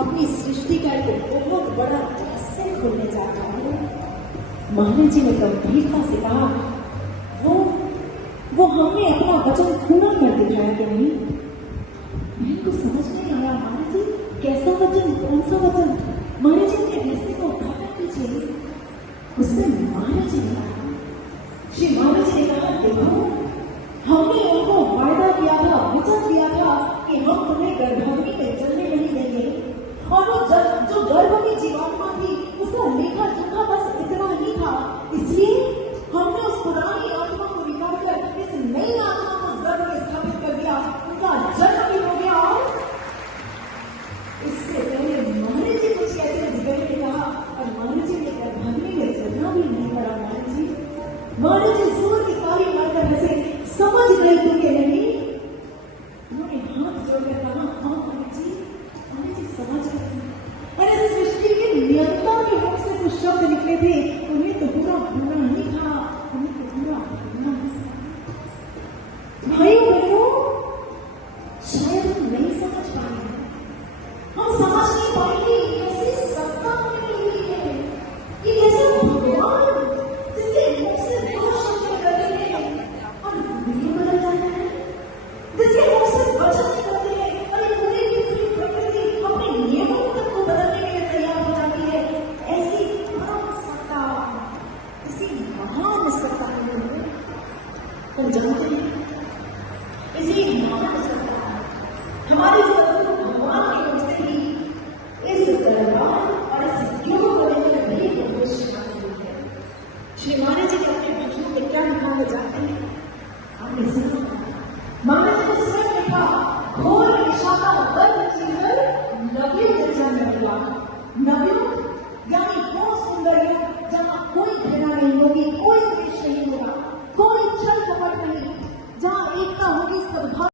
अपनी सृष्टि का एक बहुत बड़ा रहस्य खोलने जाता है। महाराज जी ने गंभीरता से कहा, वो हमने अपना वचन पूरा कर दिखाया कि नहीं? मैं तो समझ नहीं आया महाराज जी, कैसा वचन, कौन सा वचन? महाराज जी ने रहस्य को उठाया कीजिए। उसमें महाराज जी ने कहा, श्री महाराज जी ने कहा, देखो हमने उनको वायदा किया था, वचन दिया था कि हम तुम्हें गर्भाग्नि में जलने नहीं देंगे, और वो जो गर्भ की जीवात्मा थी उसका लेखा जोखा बस इतना ही था। इसलिए हमने उस पुरानी आत्मा को निकाल कर इस नई आत्मा को गर्भ में स्थापित कर दिया, उनका जन्म भी हो गया। और इससे पहले महाराज जी कुछ कहते जिगर ने कहा, और महाराज जी ने गर्भाग्नि में जलना भी नहीं पड़ा। महाराज जी जोर की ताली मारकर हंसे, समझ गए थे कि नहीं? उन्होंने हाथ जोड़कर कहा, हाँ महाराज जी समझ गए। और इस सृष्टि के नियंता के मुख से कुछ शब्द निकले थे, उन्हें तो पूरा भूलना ही था, उन्हें तो पूरा भूलना ही था। भाइयों बहनों, शायद हम नहीं समझ पाएंगे, हम समझ नहीं पाएंगे कैसी सत्ता हमें मिली है, कि कैसे भगवान जिसके मुख से दो शब्द निकलते हैं और दुनिया बदल जाता है, जिसके मुख से वचन निकलते हैं और पूरी की पूरी प्रकृति अपने नियमों तक को बदलने के लिए तैयार हो जाती है। ऐसी महान सत्ता, ऐसी महान सत्ता हम जानते हैं। ऐसी महान सत्ता हमारी सत्ता भगवान की ओर से ही इस दरबार और इस युग को लेकर भी उद्देश्य है। श्री महाराज जी ने अपने बच्चों को क्या लिखा हो जाते हैं, आपने सुना? महाराज जी ने स्वयं लिखा, घोर निशा का बंद चिन्ह नवयुग जन्म हुआ। नवयुग यानी वो सुंदर युग जहाँ कोई घृणा नहीं होगी, कोई द्वेष नहीं होगा, कोई छल कपट नहीं, जहाँ एकता होगी, सद्भाव।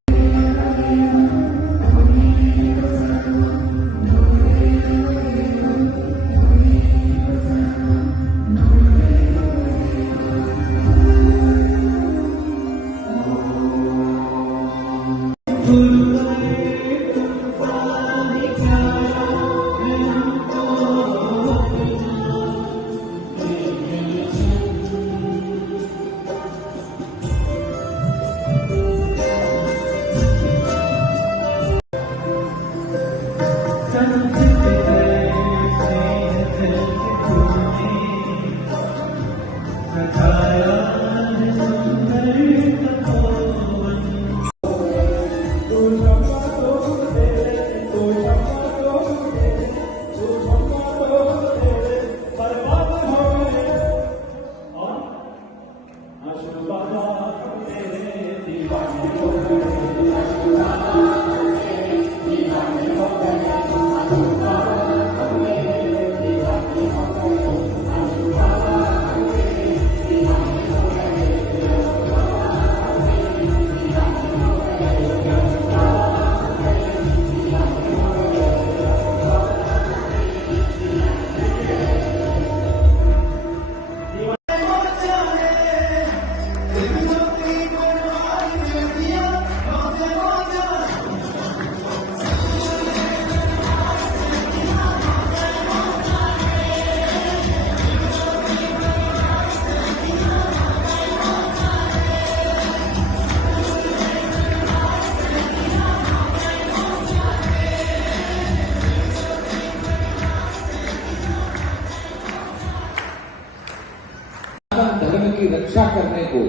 धर्म की रक्षा करने को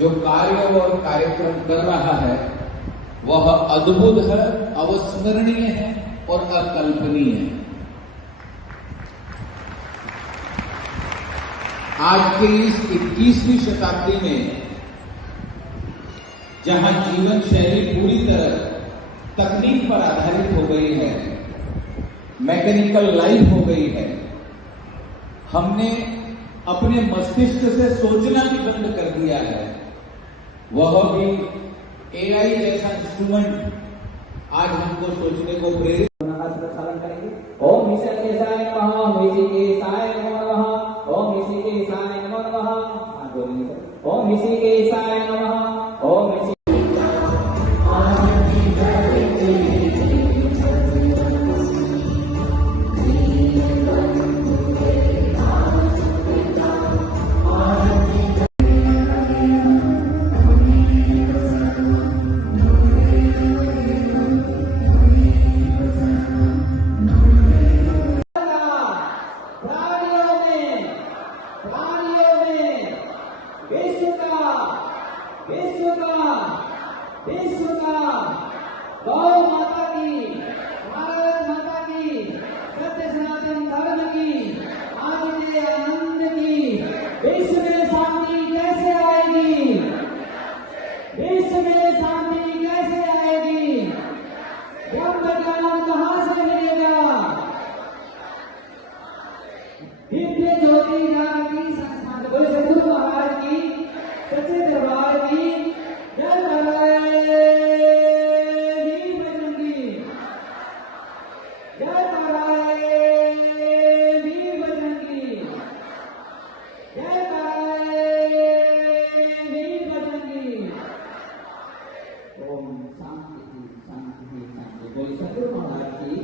जो कार्य और कार्यक्रम कर रहा है वह अद्भुत है, अविस्मरणीय है और अकल्पनीय है। आज के इस 21वीं शताब्दी में जहां जीवन शैली पूरी तरह तकनीक पर आधारित हो गई है, मैकेनिकल लाइफ हो गई है, हमने अपने मस्तिष्क से सोचना भी बंद कर दिया है। वह भी एआई जैसा इंस्ट्रूमेंट आज हमको सोचने को प्रेरित करेंगे। ओम ऋषिकेशाय नमः, ओम ऋषिकेशाय नमः, ओम ऋषिकेशाय नमः, ओम ऋषिकेशाय नमः, ओम ऋषि कहां से मिलेगा? दिव्य ज्योति जानकी संस्थान। बोले सदगुरु महाराज की सच्चे दरबार की जय कराए वीर बजरंगी, जय कराए वीर बजरंगी, जय कराए वीर बजरंगी। ओम शांति शांति शांति। बोले सदगुरु महाराज की।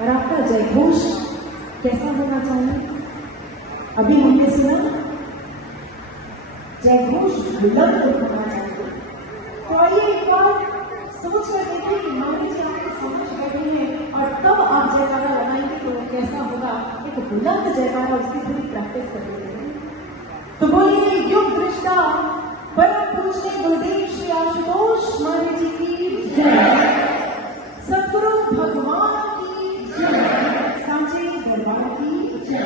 और आपका जयघोष कैसा होना चाहिए? अभी हमने सुना जयघोष बुलंद होना चाहिए। तो आइए एक बार सोच कर देखिए कि मामी जी आपको समझ बैठे हैं और तब आप जयकारा लगाएंगे तो कैसा होगा। एक बुलंद जयकारा, उसकी पूरी प्रैक्टिस कर रहे तो बोलिए युग दृष्टा परम पूज्य गुरुदेव श्री आशुतोष मामी जी की जय, सद्गुरु भगवान की जय, सांचे दरबार की जय।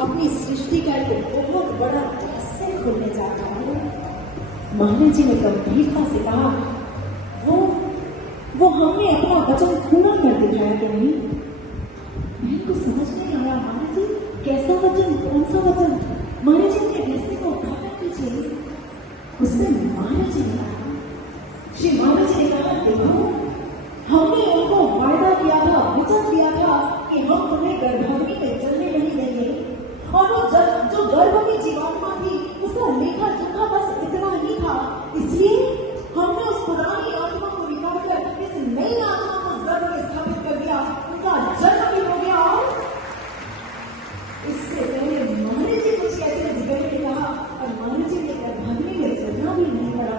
अपनी सृष्टि का एक बहुत बड़ा रहस्य खुलने जा रहा है। महाराज जी ने गंभीरता से कहा, वो हमने अपना वचन पूरा कर दिखाया कि नहीं? मेरे को समझ नहीं आया महाराज जी, कैसा वचन, कौन सा वचन? महाराज जी के रहस्य को उठाकर कीजिए। उसमें महाराज जी ने कहा, श्री महाराज जी ने कहा, देखो हमने उनको वायदा किया था, वचन दिया था कि हम तुम्हें गर्भाग्नि में जलने नहीं देंगे, और वो जो गर्भ में जीवात्मा थी उसका लेखा जोखा बस इतना ही था। इसलिए हमने उस पुरानी आत्मा को निकालकर इस नई आत्मा को उस गर्भ में स्थापित कर दिया, उनका जन्म भी हो गया। इससे पहले महाराज जी कुछ कहते जिगर ने कहा, और महाराज जी ने गर्भाग्नि में जलना भी नहीं पड़ा।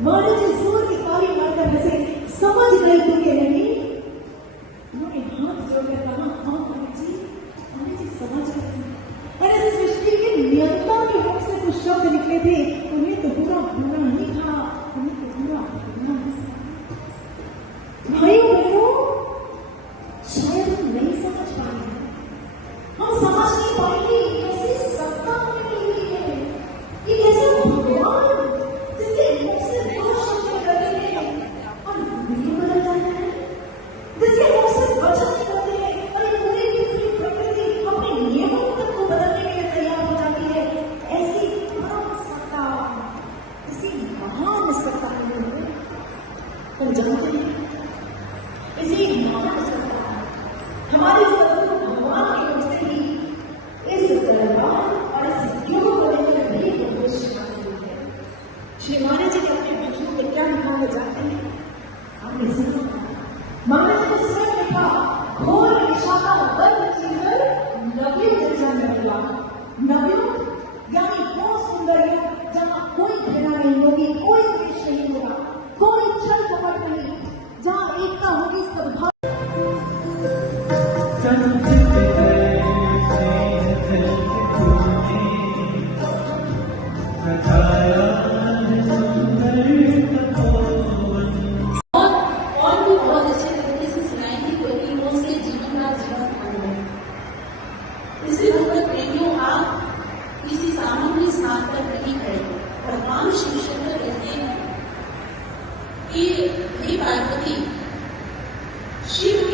महाराज जी सूर्य की काली मारकर हंसे, समझ गई तुम के नहीं? उन्होंने हाथ जोड़कर कहा, हाँ महाराज जी समझ गई। अरे सृष्टि की नियंत्रण के मुख से कुछ शब्द निकले थे, उन्हें तो पूरा भूलना नहीं था, उन्हें तो पूरा भूलना नहीं था। भाइयों बहनों, शायद हम नहीं समझ पाएंगे, हम समझ नहीं पाएंगे कैसी सत्ता बनी हुई है, ये कैसा भगवान जिसके मुख से दो शब्द निकलते हैं और जिंदगी बदल जाता है, जिसके मुख से वचन निकलते हैं और ये पूरी की पूरी प्रकृति अपने नियमों तक को बदलने के लिए तैयार हो जाती है। ऐसी महान सत्ता, ऐसी महान सत्ता हम जानते हैं, ऐसी महान सत्ता हमारे सद्गुरु भगवान के मुख से ही इस दरबार और इस युग को लेकर नई प्रवेश करती है। श्री महाराज जी अपने बच्चों को क्या लिखा हो जाते हैं? आपने सुना महाराज जी को स्वयं लिखा, घोर विशाखा बंद चीकर नवयुग जन्म लिया। नवयुग यानी वो सुंदर युग जहाँ कोई घृणा नहीं होगी, कोई द्वेष नहीं होगा, कोई छल कपट नहीं, जहाँ एकता होगी, सद्भाव। इसी वक्त प्रेमियों, आप किसी सामान्य स्थान पर नहीं खड़े। भगवान शिव शंकर कहते हैं कि हे पार्वती, शिव